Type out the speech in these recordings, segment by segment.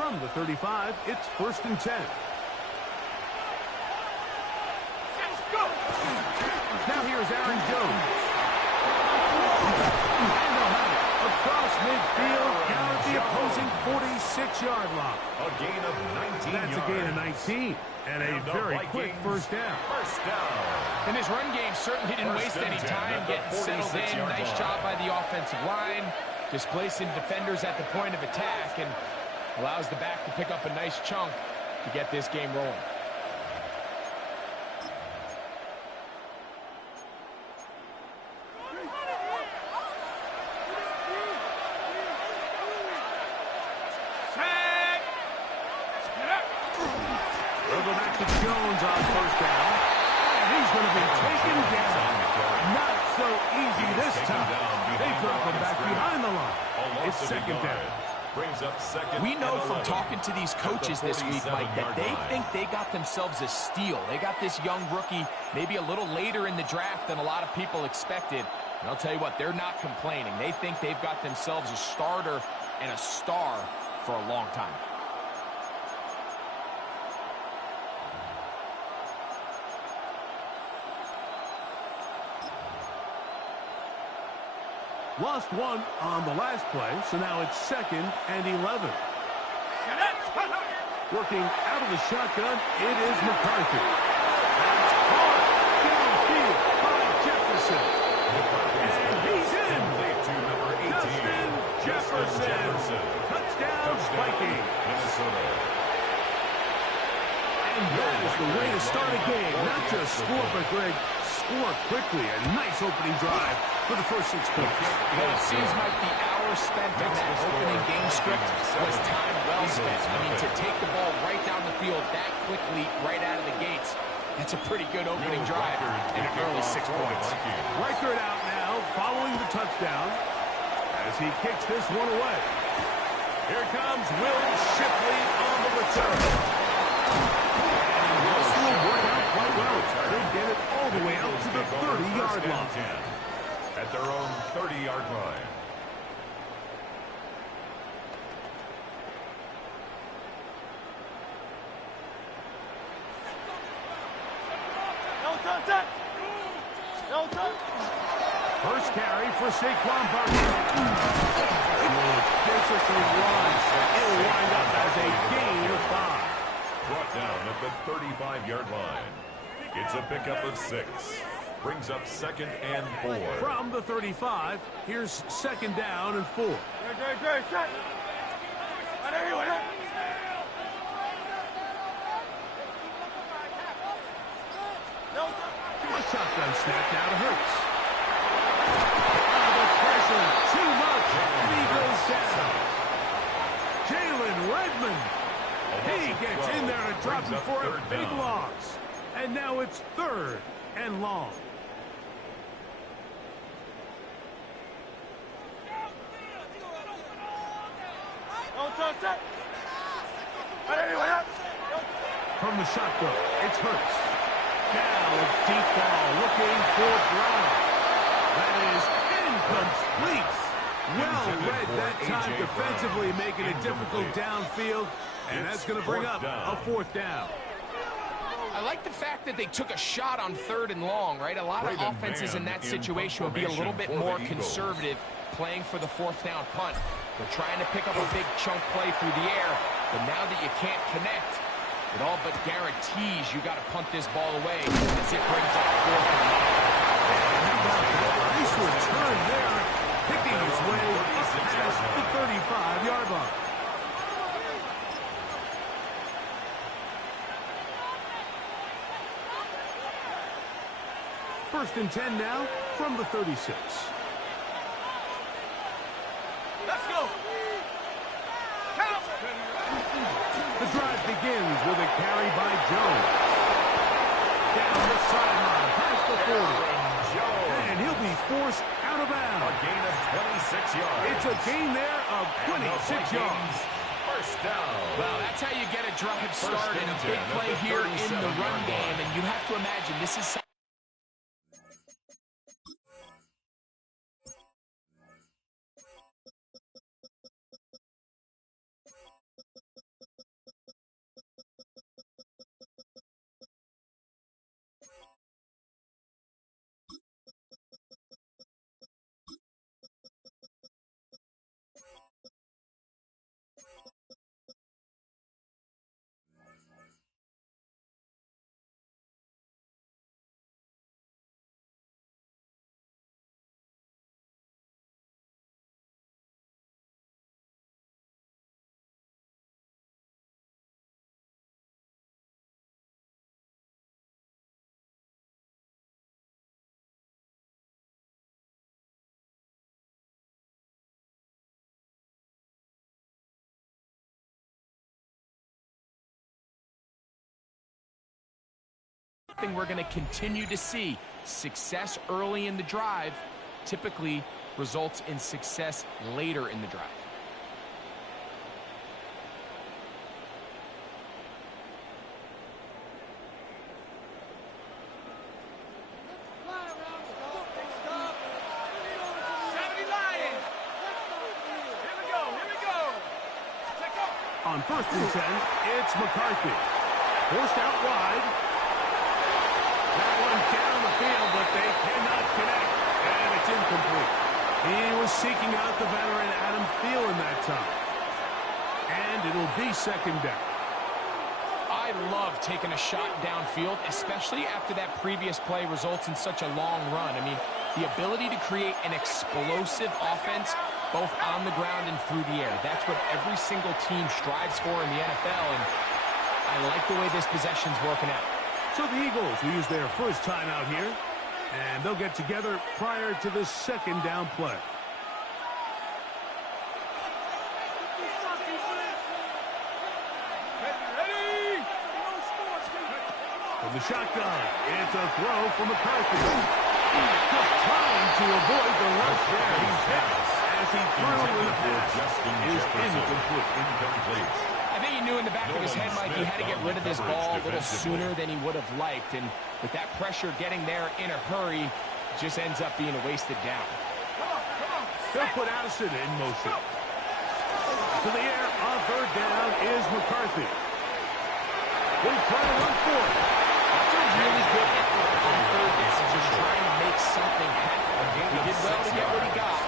From the 35, it's 1st and 10. Now here's Aaron Jones. And they'll have it across midfield down at the opposing 46-yard line. A gain of 19 That's yards. a gain of 19 and a very quick first down. First down. And his run game certainly didn't waste any time getting settled in. Nice job by the offensive line, displacing defenders at the point of attack, and allows the back to pick up a nice chunk to get this game rolling. They'll go back to Jones on first down. And he's going to be taken down. Not so easy this time. They drop him back behind the line. It's 2nd down. Brings up 2nd. We know from talking to these coaches this week, Mike, that they think they got themselves a steal. They got this young rookie maybe a little later in the draft than a lot of people expected. And I'll tell you what, they're not complaining. They think they've got themselves a starter and a star for a long time. Lost one on the last play, so now it's 2nd and 11. Working out of the shotgun, it is McCarthy. That's caught downfield by Jefferson. And he's in. Justin Jefferson. Touchdown, Vikings. Minnesota. And that is the way to start a game. Not just score, but Greg, score quickly. A nice opening drive for the first 6 points. Well, it seems like the hour spent on that opening game script was time well spent. I mean, to take the ball right down the field that quickly, right out of the gates, that's a pretty good opening drive and an early 6 points. Reichert out now, following the touchdown, as he kicks this one away. Here comes Will Shipley on the return. And this will work out quite well. They get it all the way out to the 30-yard line. At their own 30-yard line. First carry for Saquon Barkley. Basically runs. It'll wind up as a gain of 5. Brought down at the 35-yard line. It's a pickup of 6. Brings up 2nd and 4. From the 35, here's 2nd down and 4. A shotgun snap now to Hurts. The pressure, too much, and he goes down. Jalen Redmond. He gets in there to drop him for a big loss. And now it's 3rd and long. From the shotgun, it's Hurts. Now a deep ball looking for Brown. That is incomplete. Well read that time defensively, making it difficult downfield. And that's going to bring up a 4th down. I like the fact that they took a shot on 3rd and long, right? A lot of offenses in that situation would be a little bit more conservative, playing for the 4th down punt. They're trying to pick up a big chunk play through the air, but now that you can't connect, it all but guarantees you got to punt this ball away as it brings up 4th and long. Nice return there, picking his way up past the 35-yard line. First and 10 now from the 36. Let's go. Count. The drive begins with a carry by Jones. Down the sideline, past the 40. And he'll be forced out of bounds. A gain of 26 yards. It's a gain there of 26 yards. First down. Well, that's how you get a drive started. A big play here in the run game. And you have to imagine this is something we're going to continue to see. Success early in the drive typically results in success later in the drive. On 1st and 10, it's McCarthy. Forced out wide. That one down the field, but they cannot connect. And it's incomplete. He was seeking out the veteran Adam Thielen that time. And it'll be 2nd down. I love taking a shot downfield, especially after that previous play results in such a long run. I mean, the ability to create an explosive offense both on the ground and through the air. That's what every single team strives for in the NFL, and I like the way this possession's working out. So the Eagles will use their first time out here, and they'll get together prior to the 2nd down play. From the shotgun, it's a throw for McCarthy. Just trying to avoid the rush there. He's hit as he threw in the pass. Is incomplete. I think he knew in the back of his head, Mike, he had to get rid of this ball a little sooner than he would have liked. And with that pressure getting there in a hurry, it just ends up being a wasted down. They'll put Addison in motion. To the air on 3rd down is McCarthy. They'll try to run for it. That's a really good effort on 3rd down, just trying to make something happen. He did well to get what he got,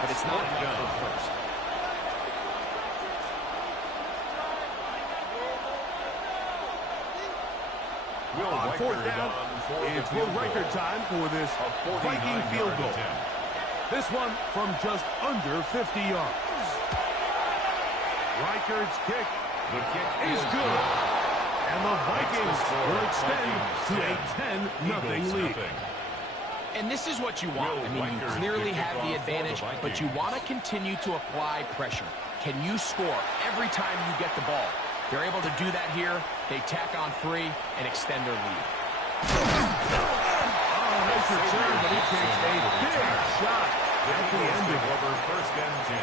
but it's not enough for first. On 4th down, it's Will Riker time for this Viking field goal. This one from just under 50 yards. Riker's kick is good. And the Vikings will extend to a 10-0 lead. And this is what you want. I mean, you clearly have the advantage, but you want to continue to apply pressure. Can you score every time you get the ball? They're able to do that here. They tack on 3 and extend their lead. Oh, nice return, but he takes a big shot at the end of it. Over 1st and 10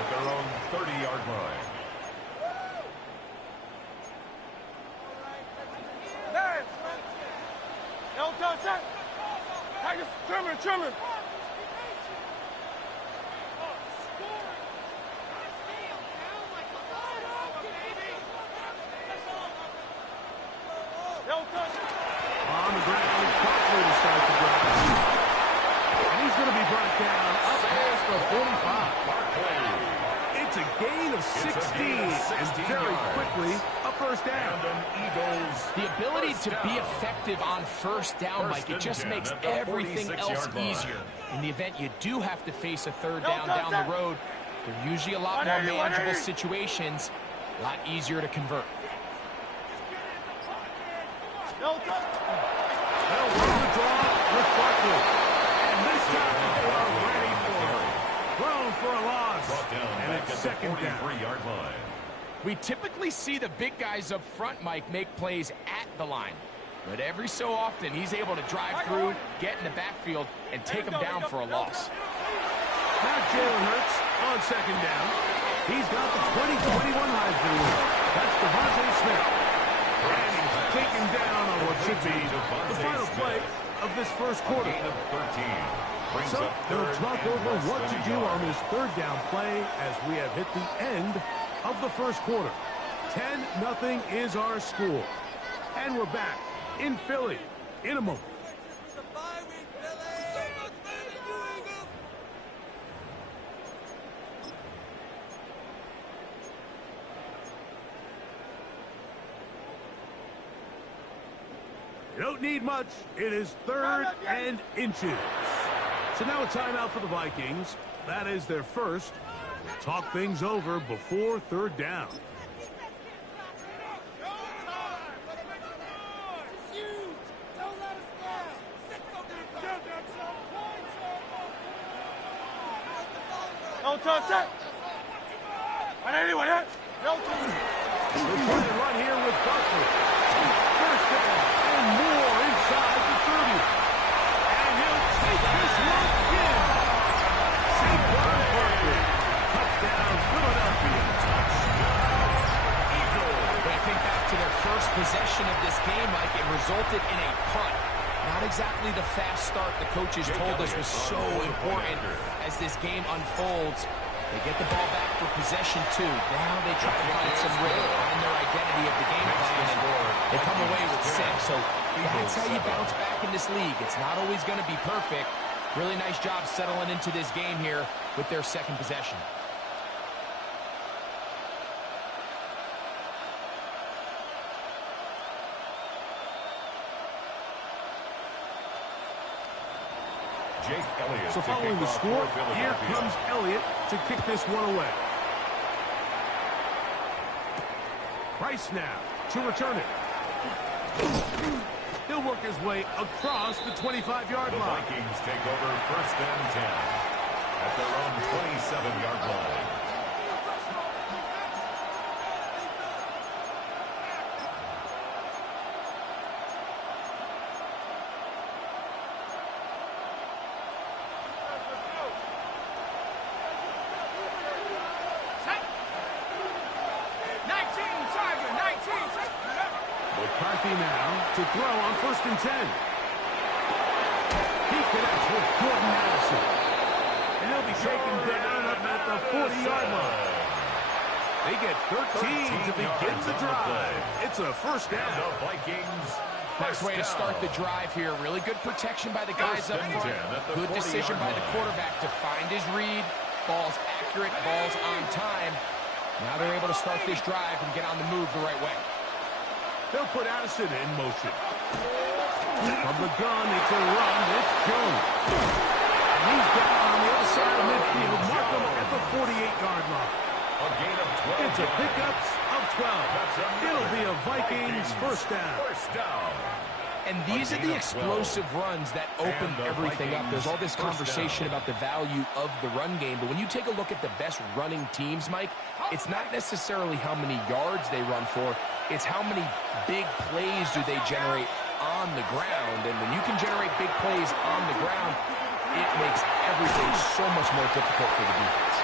at their own 30-yard line. Trimmer. On the ground, it's Barkley to start the drive. And he's going to be brought down up past the 45. It's a gain of 16, and very quickly a 1st down. The ability to be effective on 1st down, Mike, it just makes everything else easier. In the event you do have to face a 3rd down down the road, they're usually a lot more manageable situations, a lot easier to convert. They'll run the draw with Barkley. And this time they are ready for it. Thrown for a loss. And it's 2nd down. We typically see the big guys up front, Mike, make plays at the line. But every so often, he's able to drive through, get in the backfield, and take them down for a loss. Now Jalen Hurts on 2nd down. He's got the 2021 Heisman winner. That's Devontae Smith. And he's taken down on what should be the final play of this 1st quarter. So they'll talk over what to do on this 3rd down play as we have hit the end of the 1st quarter. 10-0 is our score. And we're back in Philly in a moment. You don't need much. It is 3rd and inches. So now a timeout for the Vikings. That is their first. Talk things over before 3rd down. Don't touch it. Anyone hit? We're trying to run here with Barkley. 1st down. And more inside the 30. And he'll take this one in. Saquon Barkley. Touchdown, Philadelphia. Touchdown, Eagles. But I think back to their first possession of this game, like it resulted in a punt. Not exactly the fast start the coaches told us was so important as this game unfolds. They get the ball back for possession two. Now they try to find some rhythm, find their identity of the game plan, and they come away with 6. So that's how you bounce back in this league. It's not always going to be perfect. Really nice job settling into this game here with their second possession. So following the score, here comes Elliott to kick this one away. Price now to return it. He'll work his way across the 25-yard line. The Vikings take over 1st and 10 at their own 27-yard line. McCarthy now to throw on 1st and 10. He connects with Jordan Addison. And he'll be taken down up at the 40-yard line. They get 13 to begin the drive. It's a 1st down. The Vikings. Nice way to start the drive here. Really good protection by the guys up front. Good decision by the quarterback to find his read. Ball's accurate, ball's on time. Now they're able to start this drive and get on the move the right way. They'll put Addison in motion. From the gun, it's a run. It's Jones. And he's down on the other side of midfield. Mark him at the 48-yard line. A gain of 12. It's a pickup of 12. It'll be a Vikings 1st down. 1st down. And these are the explosive runs that open everything up. There's all this conversation about the value of the run game, but when you take a look at the best running teams, Mike, it's not necessarily how many yards they run for, it's how many big plays do they generate on the ground. And when you can generate big plays on the ground, it makes everything so much more difficult for the defense.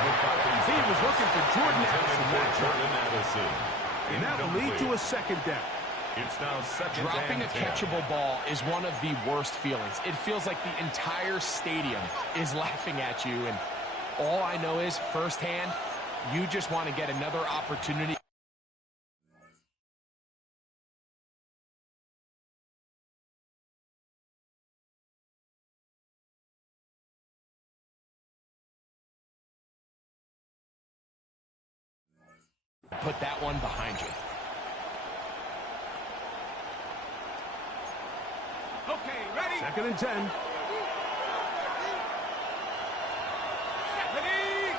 He was looking for Jordan Addison. And that will lead to a 2nd down. It's now 2nd Dropping a catchable ball is one of the worst feelings. It feels like the entire stadium is laughing at you, and all I know is, firsthand, you just want to get another opportunity. Put that one behind you. Okay, ready? 2nd and 10. Ready?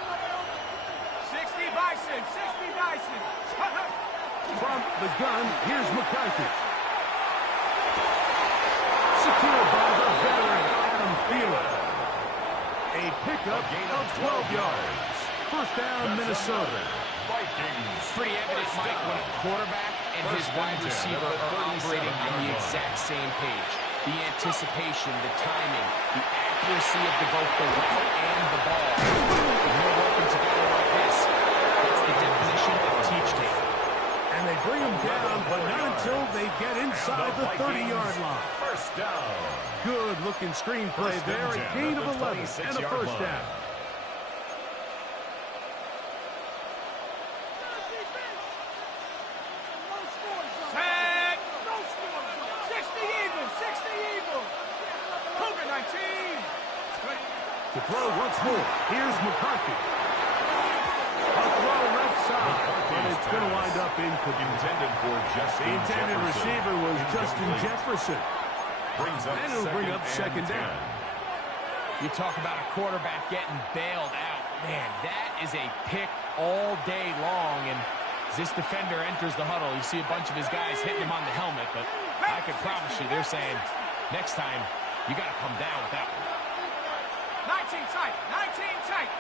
60 Bison, 60 Bison. From the gun, here's McCarthy. Secured by the veteran Adam Thielen. A pickup of 12 yards. 1st down, Minnesota. Vikings. Pretty evident, Mike, when a quarterback and his wide receiver are operating on the exact same page. The anticipation, the timing, the accuracy of both the route and the ball. When they're working together like this, that's the definition of teach tape. And they bring him down, but not until they get inside the 30-yard line. 1st down. Good-looking screenplay there. A gain of 11 and a 1st down. To throw once more. Here's McCarthy. A throw left side. And it's going to wind up incomplete. Intended for Justin The intended Jefferson. receiver was Justin Jefferson. Brings up And it'll bring up 2nd down. You talk about a quarterback getting bailed out. Man, that is a pick all day long. And as this defender enters the huddle, you see a bunch of his guys hitting him on the helmet. But I can promise you, they're saying, next time, you got to come down with that one. 19 tight, 19 tight.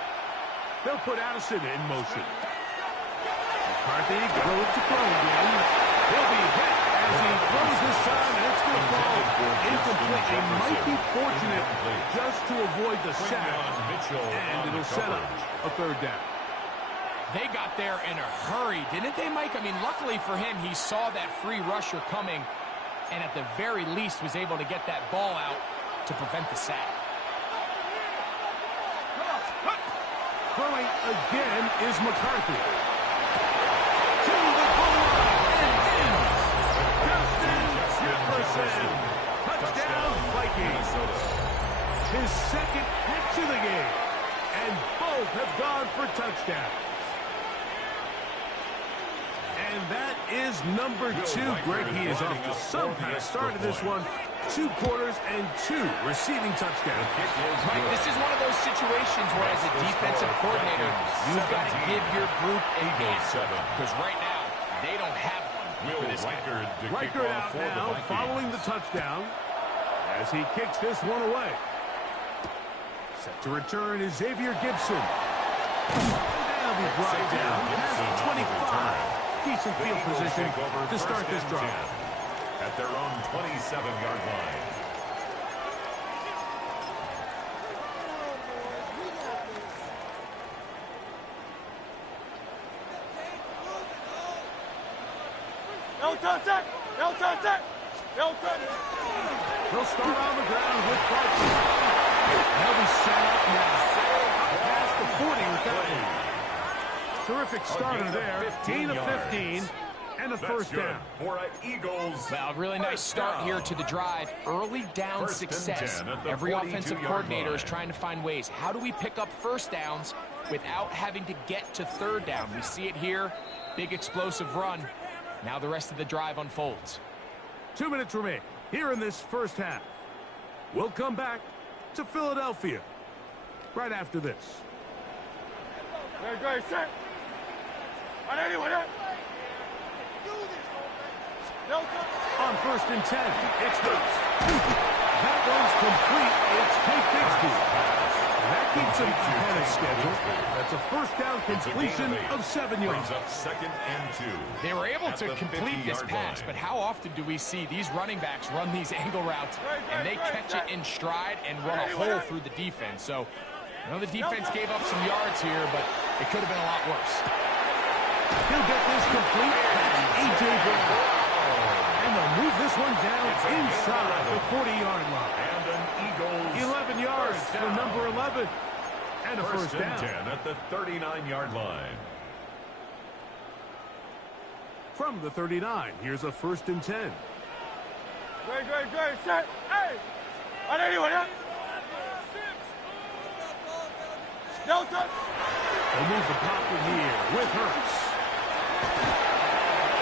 They'll put Addison in motion. McCarthy goes to throw again. He'll be hit as he throws this time, and it's going to fall incomplete. They might be fortunate just to avoid the sack, and it'll set up a third down. They got there in a hurry, didn't they, Mike? I mean, luckily for him, he saw that free rusher coming, and at the very least was able to get that ball out to prevent the sack. Throwing again is McCarthy. To the goal line and ends. Justin Jefferson. Touchdown, Vikings. His second catch of the game. And both have gone for touchdowns. And that is number 2. Greg, he is off to some kind of start in this one. 2 quarters and 2 receiving touchdowns. Mike, this is one of those situations where as a defensive coordinator, you've got to give your group an answer. Because right now, they don't have one for this game. Reichard out now following the touchdown as he kicks this one away. Set to return is Xavier Gibson. That'll be brought down past 25. Decent field position to start this drive. At their own 27-yard line. No touch it! No touch it! No touch it! He'll start on the ground with Barkley. They'll be set up now. Past the 40 with that one. Terrific starter there. Gain of 15 and a first down. For an Eagles. Well, a really nice start here to the drive. Early down success. Every offensive coordinator is trying to find ways. How do we pick up first downs without having to get to third down? We see it here. Big explosive run. Now the rest of the drive unfolds. 2 minutes remain here in this first half. We'll come back to Philadelphia right after this. Great, set. On anyone else? No touch. On first and 10, it's Hurts. That one's complete. It's Tate Bixby. And that keeps him ahead of schedule. That's a first down completion of 7 yards. Up 2nd and 2. They were able to complete this pass, but how often do we see these running backs run these angle routes and they catch it in stride and run a hole through the defense? So, I know the defense gave up some yards here, but it could have been a lot worse. He'll get this complete past A.J. Brown. And they'll move this one down inside the 40-yard line. And an Eagles 11 yards for number 11. And a first down. 10 at the 39-yard line. From the 39, here's a first and 10. Great, set. Hey! On anyone else? No touch. He'll move the pocket here with Hurts.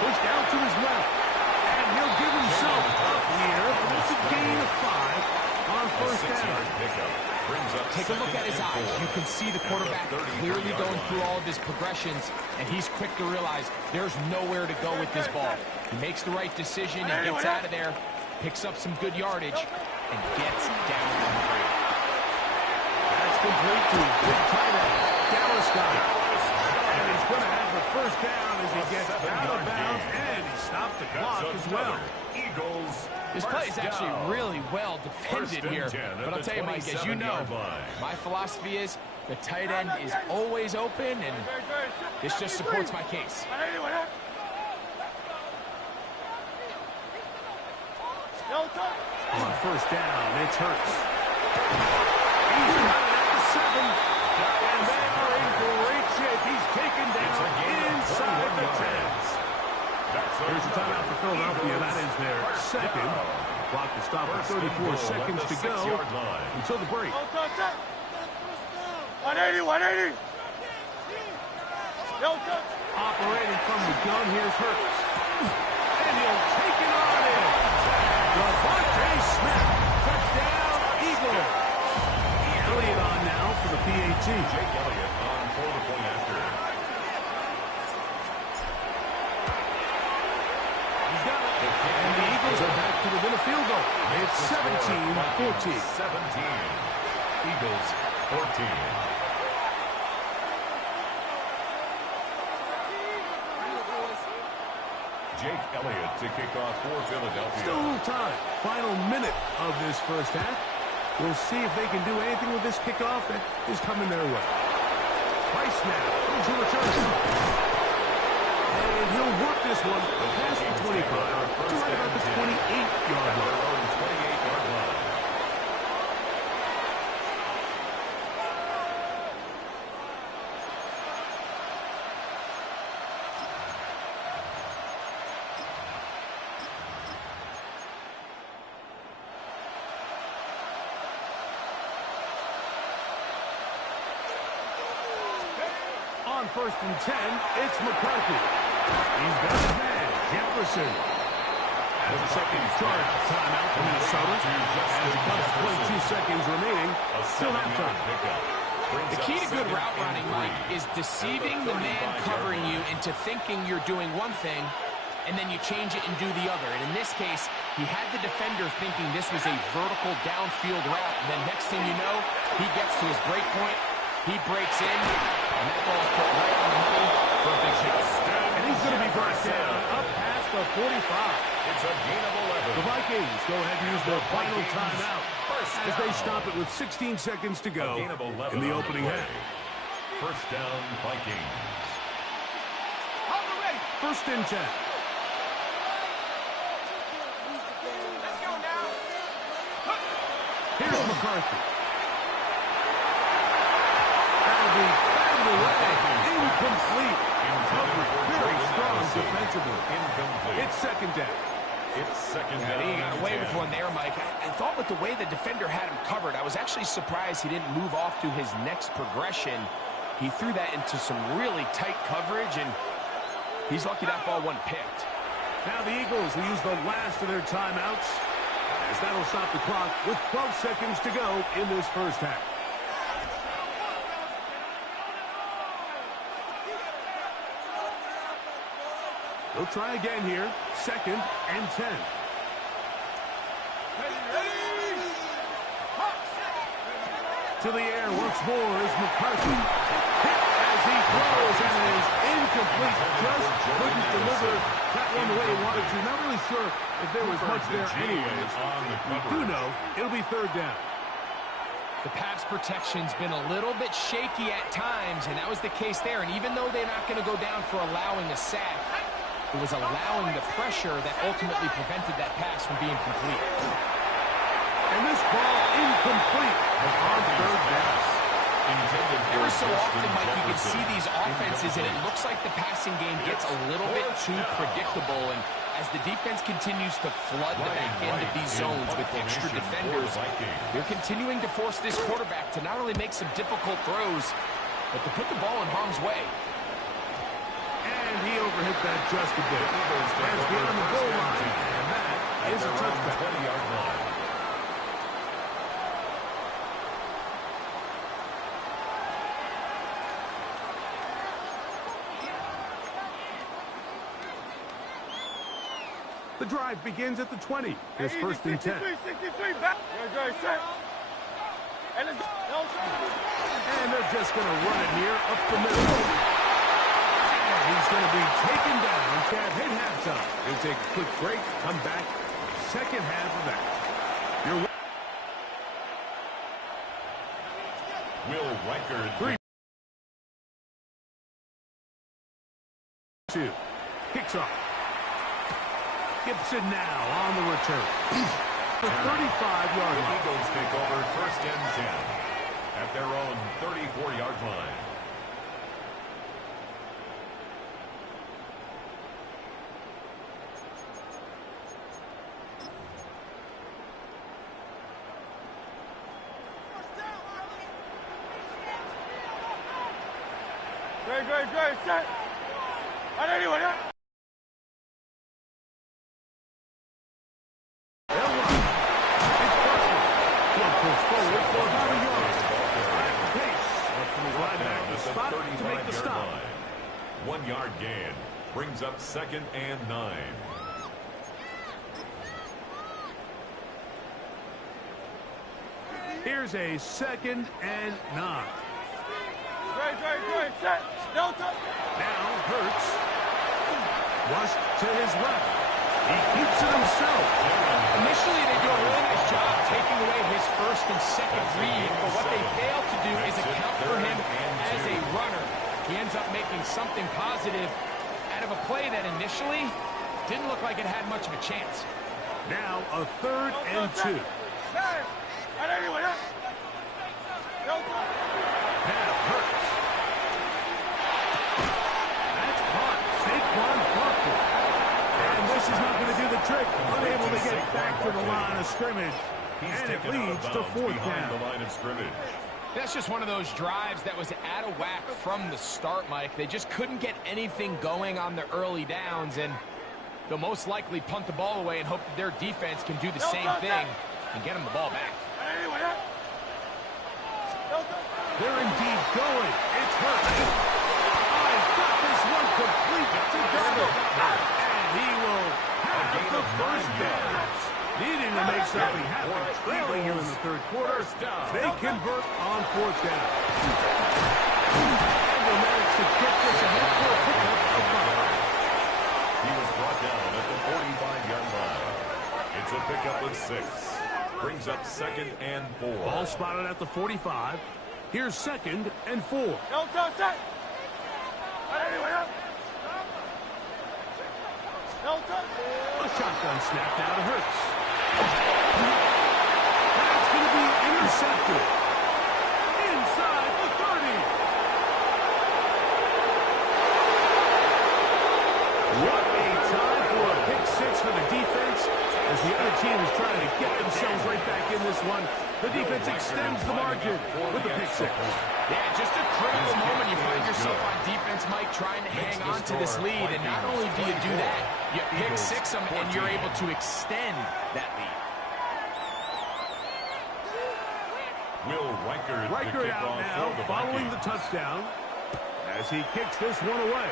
Pushed out to his left. And he'll give himself up here. That's a gain of 5 on first down. Take a look at his eyes. You can see the quarterback clearly going through all of his progressions, and he's quick to realize there's nowhere to go with this ball. He makes the right decision. He gets out of there, picks up some good yardage, and gets down on the ground. That's complete to big tight end, Dallas Scott. And he's going to have the first down as he gets out of bounds, and he stopped the clock as well. Eagles. This play is actually really well defended here. But I'll tell you, Mike, as you know, my philosophy is the tight end is always open, and this just supports my case. On first down, it's Hurts. He's got it at the 7. And they are in great shape. He's taken down inside the 10. Here's a timeout for Philadelphia. That is their second. Clock to stop at 34 seconds to go until the break. On 180. No touch. Operating from the gun, here's Hurts. And he'll take it on in. Devontae Smith. Touchdown, Eagles. Elliott on now for the PAT. Jake Elliott on for the point after. He's got it. And the Eagles are back to within a field goal. It's 17-14. 17. Eagles 14. Jake Elliott to kick off for Philadelphia. Still a little time. Final minute of this first half. We'll see if they can do anything with this kickoff that is coming their way. Price snap. To return. And he'll work this one past the 25 to right about the 28-yard line. On 1st and 10, it's McCarthy. He's got his man, Jefferson. As a second charge timeout for Minnesota. As plus 22 seconds remaining. Still halftime. The key to good route running, Mike, is deceiving the man covering you into thinking you're doing one thing, and then you change it and do the other. And in this case, he had the defender thinking this was a vertical downfield route. And then next thing you know, he gets to his break point. He breaks in, and that ball's put right on the money for a big hit. And he's going to be brought down up past the 45. It's a gain of 11. The Vikings go ahead and use their final timeout as they stop it with 16 seconds to go in the opening half. First down, Vikings. 1st and 10. Let's go now. Here's McCarthy. Incomplete. Covered very strong defensively. Incomplete. It's 2nd down. It's 2nd down. He got away with one there, Mike. I thought with the way the defender had him covered, I was actually surprised he didn't move off to his next progression. He threw that into some really tight coverage, and he's lucky that ball wasn't picked. Now the Eagles will use the last of their timeouts, as that'll stop the clock with 12 seconds to go in this first half. We'll try again here. 2nd and 10. To the air once more is McCarthy. Hit as he throws, and it is incomplete. Just couldn't deliver that one the way he wanted to. Not really sure if there was much there anyways. We do know it'll be 3rd down. The pass protection's been a little bit shaky at times, and that was the case there. And even though they're not going to go down for allowing a sack, it was allowing the pressure that ultimately prevented that pass from being complete. And this ball incomplete on 3rd down. Every so often, Mike, you can see these offenses, and it looks like the passing game gets a little bit too predictable. And as the defense continues to flood the back end of these zones with extra defenders, they're continuing to force this quarterback to not only make some difficult throws, but to put the ball in harm's way. And he overhit that just a bit. As beyond the goal line, and that is a touchback. 20-yard line. The drive begins at the 20. It's 1st and 10. 63, back. And they're just going to run it here up the middle. And he's going to be taken down at halftime. They'll take a quick break, come back, 2nd half of that. Will Reichard. 3-2. Kicks off. Gibson now on the return. The 35-yard line. Eagles take over 1st and 10 at their own 34-yard line. Great, set. On anyone, yeah? To make the stop. 1-yard gain brings up 2nd and 9. Here's a 2nd and 9. Great, set. No touch. Now Hurts. Rushed to his left. He keeps it himself. Initially, they do a really nice job taking away his first and second read, but what they fail to do is account for him as a runner. He ends up making something positive out of a play that initially didn't look like it had much of a chance. Now a 3rd and 2. Now Hurts. That's caught. Saquon Barkley. And this is not going to do the trick. Unable to get back to the line of scrimmage. And it leads to 4th down. The line of scrimmage. That's just one of those drives that was out of whack from the start, Mike. They just couldn't get anything going on the early downs, and they'll most likely punt the ball away and hope that their defense can do the same thing and get them the ball back. They're indeed going. It's Hurts. I've got this one complete together. And he will have the first down. Needing to make something happen, trailing here in the 3rd quarter. They convert on 4th down. And they'll manage to get this ahead for a pickup of 5. He was brought down at the 45-yard line. It's a pickup of 6. Brings up 2nd and 4. Ball spotted at the 45. Here's 2nd and 4. A shotgun snap now to Hurts. That's going to be intercepted. Inside the 30. What a time for a pick 6 for the defense. As the other team is trying to get themselves right back in this one, the defense extends the margin with the pick 6. Yeah, just a critical moment. You find yourself on defense, Mike, trying to hang on to this lead. And not only do you do that, you pick 6 them, and you're able to extend that lead. Will Reichert out now, following the touchdown, as he kicks this one away.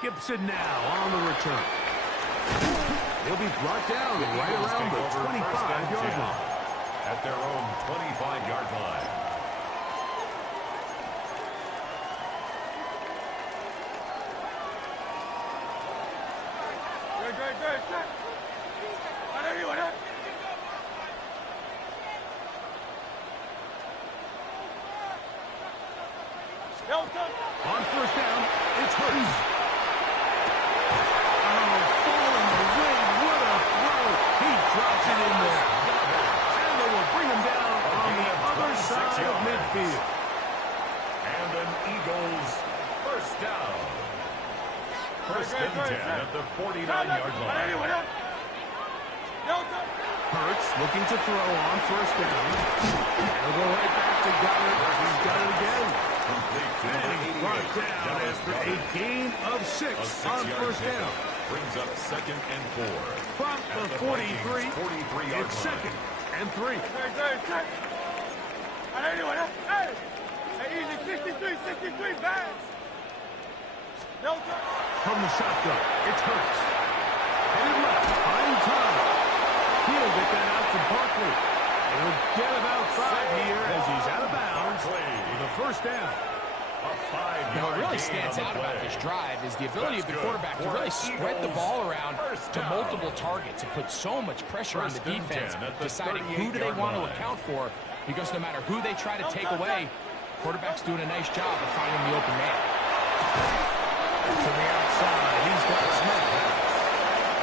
Gibson now on the return. He'll be brought down right around the 25-yard line. At their own 25-yard line. On 1st down, it's Hurts. Drops it in there. And they will bring him down on the other side of midfield. And an Eagles 1st down. 1st and 10 at the 49-yard line. Hurts looking to throw on 1st down. They'll go right back to Goddard. He's got it again. And he's brought down after a gain of 6 on 1st down. Brings up 2nd and 4. From the 43, it's 2nd and 3. From the shotgun, it's Hurts. Headed left, behind time. He'll get that out to Barkley. He'll get about 5 here as he's out of bounds with a 1st down. What really stands out about this drive is the ability of the quarterback to really spread the ball around to multiple targets and put so much pressure on the defense, deciding who do they want to account for, because no matter who they try to take away, quarterback's doing a nice job of finding the open man. To the outside, he's got Smith.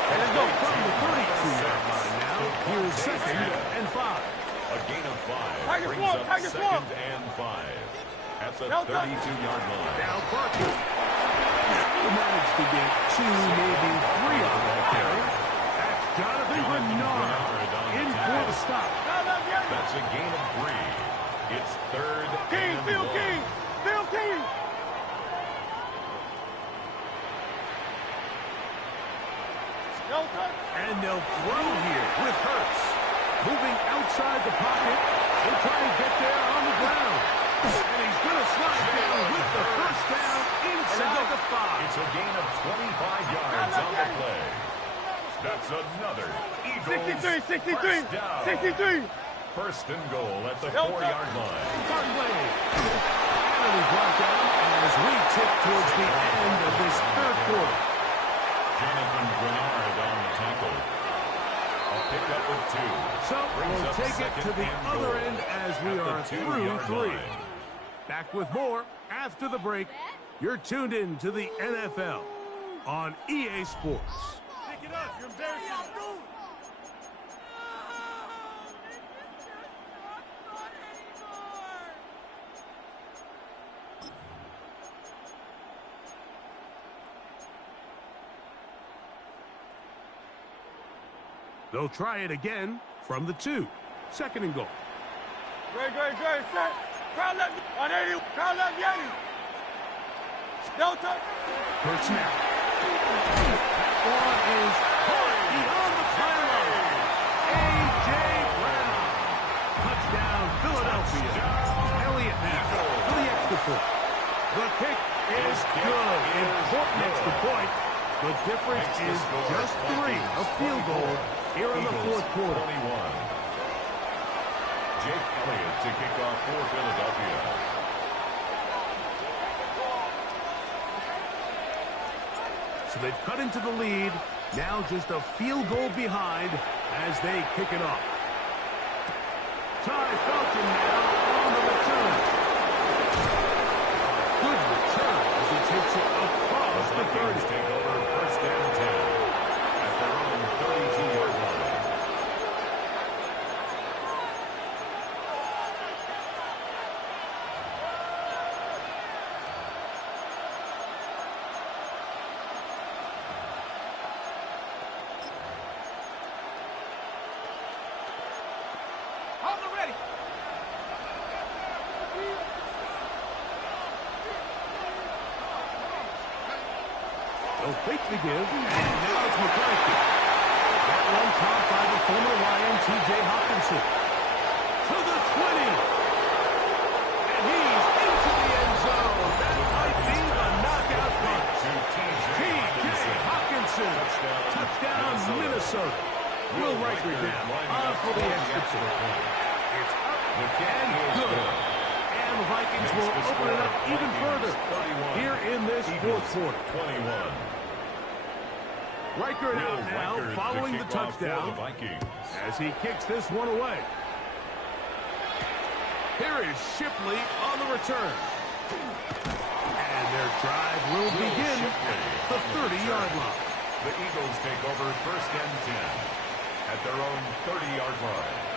And they go from the 32-yard line now. Here's 2nd and 5. A gain of 5 brings up 2nd and 5. At the 32-yard line. Now Barkley managed to get 2, maybe 3 on that carry. That's Jonathan Bernard in for the stop. That's a gain of 3. It's 3rd and 1. And they'll throw here with Hurts. Moving outside the pocket. He'll try to get there on the ground. And he's going to slide down with the 1st down inside the 5. It's a gain of 25 yards on the play. That's another Eagles 1st down. 1st and goal at the 4-yard line. Barkley. And he's brought down and as we tip towards the end of this third quarter. Jonathan Grenard on the tackle. A pickup of 2. So Brings we'll up take it to second the and other goal end as we at the are through 2-yard 3. line. Back with more after the break. You're tuned in to the NFL on EA Sports. Pick it up. You're embarrassing. They'll try it again from the 2. Second and goal. Great, set. Crowd left. On 80. Crowd left, Yanni. No touch. First snap. That one is caught beyond the pylon. A.J. Brown. Touchdown, Philadelphia. Elliott now for the extra point. The kick is good. Important extra point. The difference is just 3. A field goal here in the fourth quarter. 21. Jake Elliott to kick off for Philadelphia. So they've cut into the lead. Now just a field goal behind as they kick it off. Ty Felton now on the return. Good return as he takes it across the 30. Take over first and 10 at their own 32-yard line. They'll fake the give, and now it's McCarthy. That one caught by the former Lion, T.J. Hawkinson. To the 20. And he's into the end zone. That might be a knockout punt. T.J. Hawkinson. Touchdown, Minnesota. Will Riker down on for the extra point. It's up and good. And the Vikings will open it up even further here in this fourth quarter. 21. Riker out now following the touchdown as he kicks this one away. Here is Shipley on the return. And their drive will begin at the 30-yard line. The Eagles take over first and 10 at their own 30-yard line.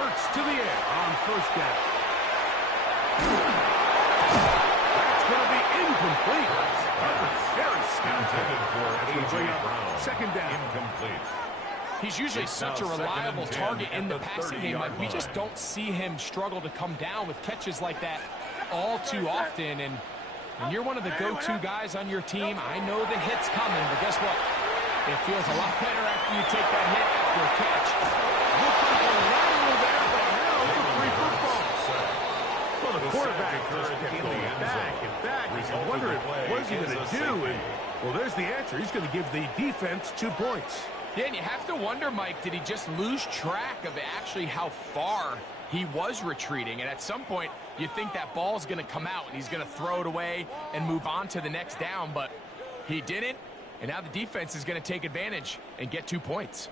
Hurts to the air on first down. That's going to be incomplete. Very Brown. Second down. Incomplete. He's usually such a reliable target in the passing game. Like, we just don't see him struggle to come down with catches like that all too often. And when you're one of the go-to guys on your team, I know the hit's coming, but guess what? It feels a lot better after you take that hit after a catch. Looks like a lateral there, but now it's a free football. Well, the quarterback just kept going back and back. And wondering what is he going to do? And, well, there's the answer. He's going to give the defense 2 points. Yeah, and you have to wonder, Mike, did he just lose track of actually how far he was retreating? And at some point, you think that ball's going to come out and he's going to throw it away and move on to the next down, but he didn't. And now the defense is going to take advantage and get 2 points.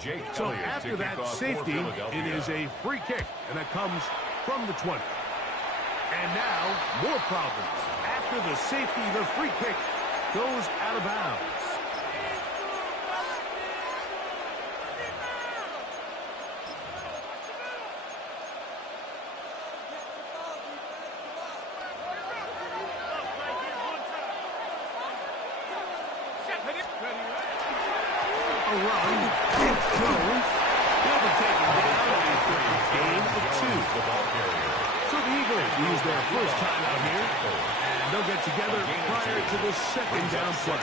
Jake So Elliott after that safety, it is a free kick, and it comes from the 20. And now, more problems. After the safety, the free kick goes out of bounds. A run. It's Jones. the ball carrier. So the Eagles use their first time out here, and they'll get together prior to the second down play.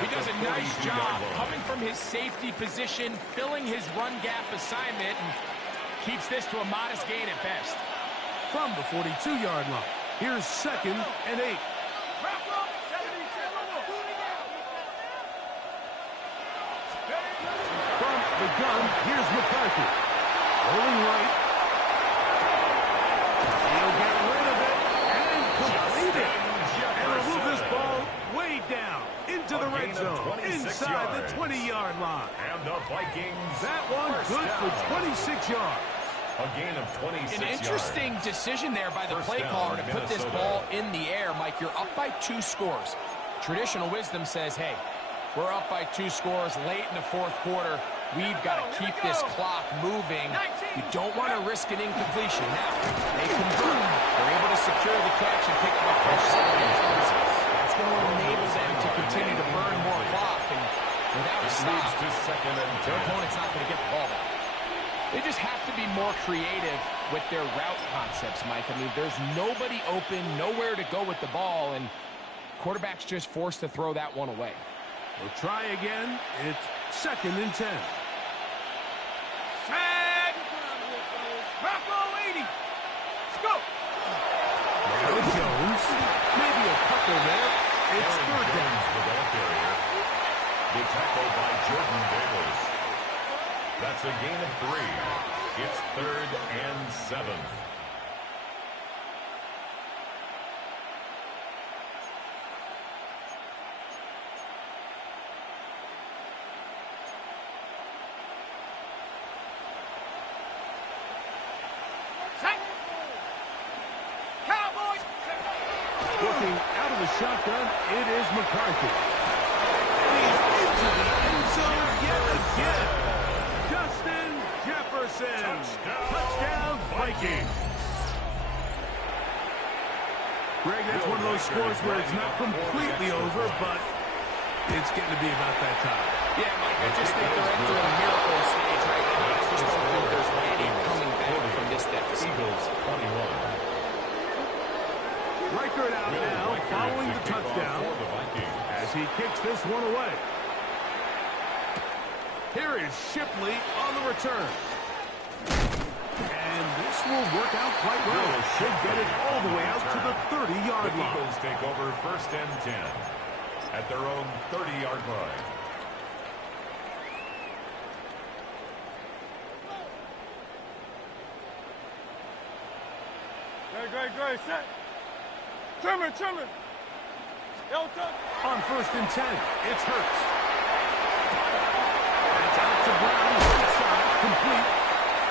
He does a nice job coming from his safety position, filling his run gap assignment, and keeps this to a modest gain at best. From the 42-yard line, here's 2nd and 8. From the gun, here's McCarthy. Rolling right. He'll get rid of it and complete it. And will move this ball way down into the red zone, inside the 20-yard line. And the Vikings. That one good for 26 yards. A gain of 26 An interesting decision there by the play caller to put this ball in the air. Mike, you're up by 2 scores. Traditional wisdom says, hey, we're up by 2 scores late in the 4th quarter. We've got to keep this clock moving. You don't want to risk an incompletion. Now, they convert. They're able to secure the catch and pick up a fresh set of yards. That's going to enable them to continue to burn more clock. And without a stop, their opponent's not going to get the ball back. They just have to be more creative with their route concepts, Mike. I mean, there's nobody open, nowhere to go with the ball, and quarterback's just forced to throw that one away. We'll try again. It's 2nd and 10. Sad. Rocco 80. Let's go. Now Jones. Maybe a couple there. It's 3rd down. The ball carrier. The tackle by Jordan Davis. That's a gain of 3. It's 3rd and 7. Cowboys. Looking out of the shotgun, it is McCarthy. And he's into the end zone yet again. Justin Jefferson. Touchdown Vikings. Greg, that's one of those scores where it's not completely over, but it's getting to be about that time. Yeah, Mike, I just think they're entering a miracle stage right now. I just don't think there's any coming back from this deficit. Eagles 21. Reichert out now, following the touchdown, as he kicks this one away. Here is Shipley on the return. And this will work out quite well. Should get it all the way out to the 30-yard line. The Eagles take over 1st and 10 at their own 30-yard line. Great. Set. Trimmer. On 1st and 10, it's Hurts. That's out to Brown, right side, complete.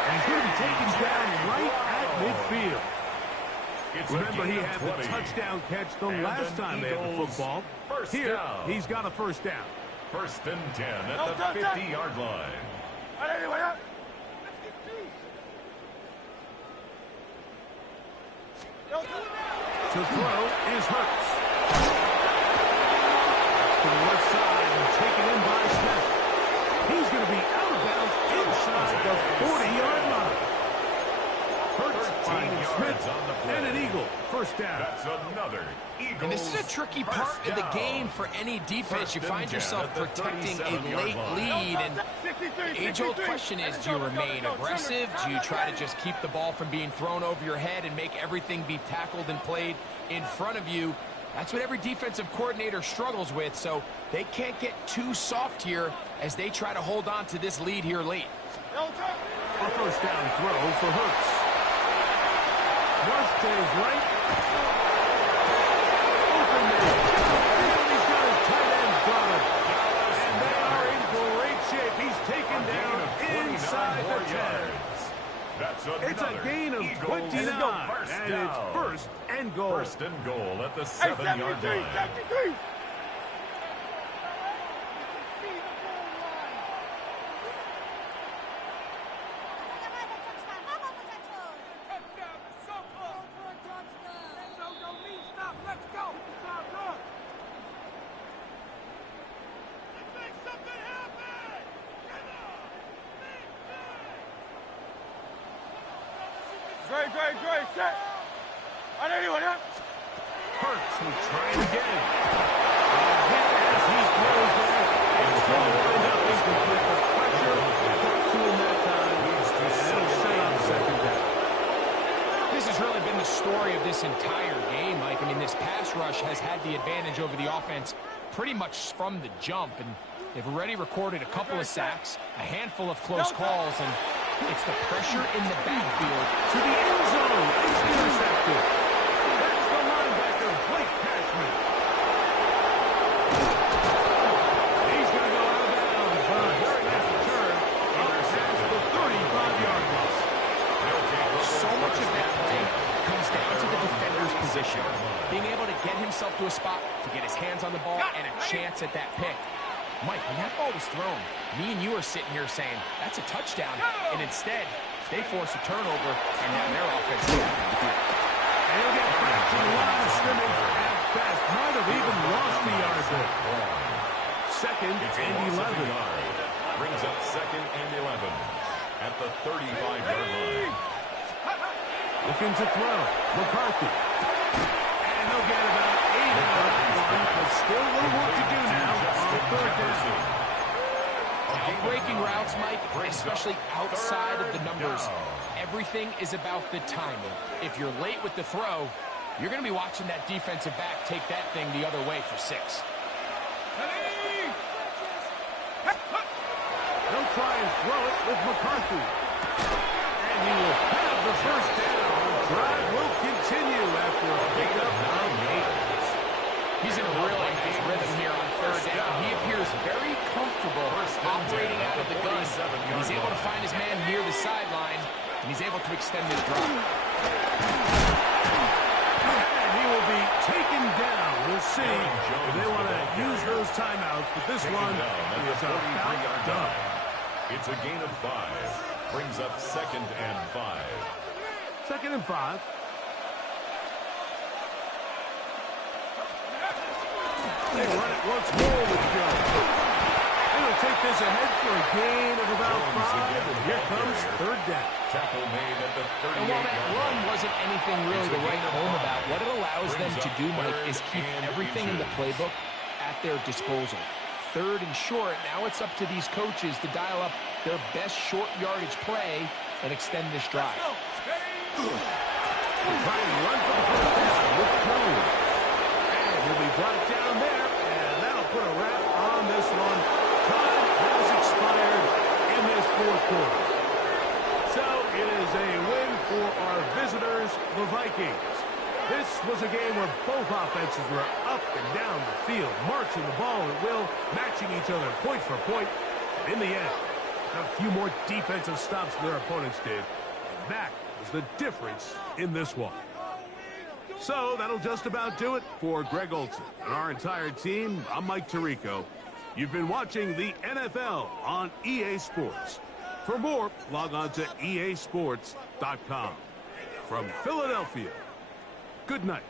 And he's going to be taken down right at midfield. Remember, he had the touchdown catch the last time they had the football. Here, he's got a 1st down. 1st and 10 at the 50-yard line. To throw is Hurts. To the left side and taken in by Smith. He's going to be out of bounds inside the 40-yard line. Hurts finding Smith and an Eagle. 1st down. That's another Eagle. And this is a tricky part of the game for any defense. You find yourself protecting a late lead, and the age-old question is, do you remain aggressive? Do you try to just keep the ball from being thrown over your head and make everything be tackled and played in front of you? That's what every defensive coordinator struggles with, so they can't get too soft here as they try to hold on to this lead here late. A 1st down throw for Hurts. Rush to his right. Open there. And he's got his tight end got him. And they are in great shape. He's taken down inside the 10. It's a gain of 29. And it's 1st and goal. 1st and goal at the 7-yard line. 73. Great, set. On anyone, huh? Hurts will try it again. Hit as he throws there. It's going to wind up incomplete. The pressure got to him that time. And it'll set up second down. This has really been the story of this entire game, Mike. I mean, this pass rush has had the advantage over the offense pretty much from the jump. And they've already recorded a couple of sacks, a handful of close calls, and it's the pressure in the backfield. To the end zone. It's intercepted. That's the linebacker, Blake Cashman. He's going to go out of bounds. But a very nice return. Up past the 35-yard line. So much of that play comes down to the defender's position. Being able to get himself to a spot, to get his hands on the ball, and a chance at that pick. Mike, when that ball was thrown, me and you are sitting here saying, that's a touchdown. And instead, they force a turnover, and now their offense is back on the field. And he'll get back to the line of scrimmage at best. Might have even lost the yard there. Second and 11. Brings up second and 11 at the 35-yard line. Looking to throw. McCarthy. And he'll get about 8 out of that one, but still a little work to do now on third down. Breaking routes, Mike, especially outside of the numbers, everything is about the timing. If you're late with the throw, you're going to be watching that defensive back take that thing the other way for 6. They'll try and throw it with McCarthy. And he will have the first down. The drive will continue after a pickup of 8. He's in a really nice rhythm here on third down. He appears very comfortable operating out of the gun. He's able to find his man near the sideline, and he's able to extend his drive. And he will be taken down. We'll see if they want to use those timeouts, but this one is about done. It's a gain of 5. Brings up second and 5. Second and 5. They run it once more with Jones. And he'll take this ahead for a gain of about 5. And here comes third down. Tackle made at the 38. And while that run wasn't anything really to write home about, what it allows them to do, Mike, is keep everything in the playbook at their disposal. Third and short, now it's up to these coaches to dial up their best short yardage play and extend this drive. We'll try and run for the first down with Cone. And he'll be brought down there, and that'll put a wrap on this one. Time has expired in this fourth quarter. So it is a win for our visitors, the Vikings. This was a game where both offenses were up and down the field, marching the ball at will, matching each other point for point. And in the end, a few more defensive stops than their opponents did. And that was the difference in this one. So that'll just about do it for Greg Olson and our entire team. I'm Mike Tirico. You've been watching the NFL on EA Sports. For more, log on to easports.com. From Philadelphia, good night.